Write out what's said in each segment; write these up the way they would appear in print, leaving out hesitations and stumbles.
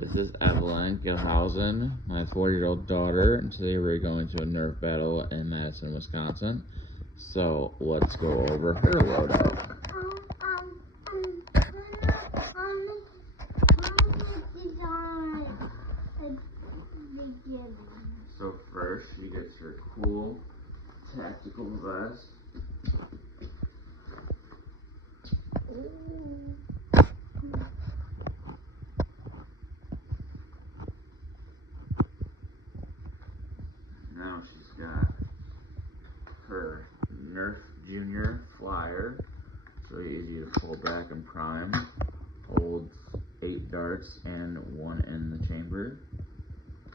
This is Evelynns, my 4-year-old daughter, and today we're going to a nerf battle in Madison, Wisconsin. So let's go over her loadout. So first, she gets her cool tactical vest. Now she's got her Nerf Junior flyer, so easy to pull back and prime. Holds 8 darts and 1 in the chamber.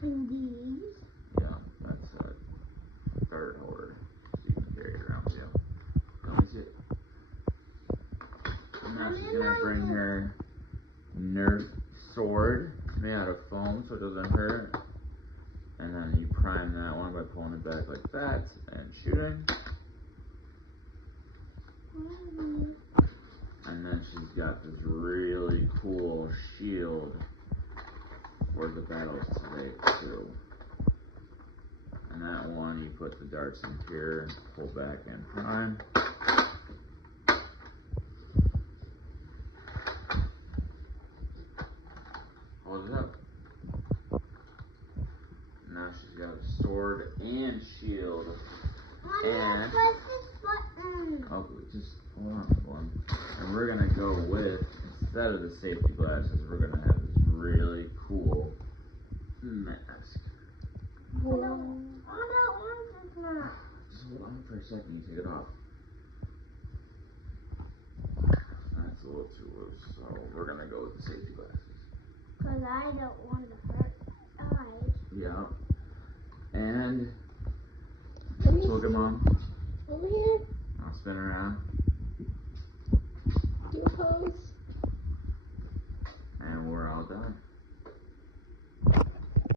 And these? Yeah, that's a dart holder, so you can carry it around with you. Let me see it. And now she's gonna bring her Nerf sword made out of foam so it doesn't hurt. And then you prime that one by pulling it back like that and shooting. And then she's got this really cool shield for the battles today too. And that one you put the darts in here and pull back and prime. Hold it up. Now she's got a sword and shield. And press this button. oh, just hold on one. And we're gonna go with, instead of the safety glasses, we're gonna have this really cool mask. I don't want this now. Just hold on for a second, you take it off. That's a little too loose, so we're gonna go with the safety glasses. Because I don't want to hurt my eyes. Yeah. And look at Mom. Over here? I'll spin around.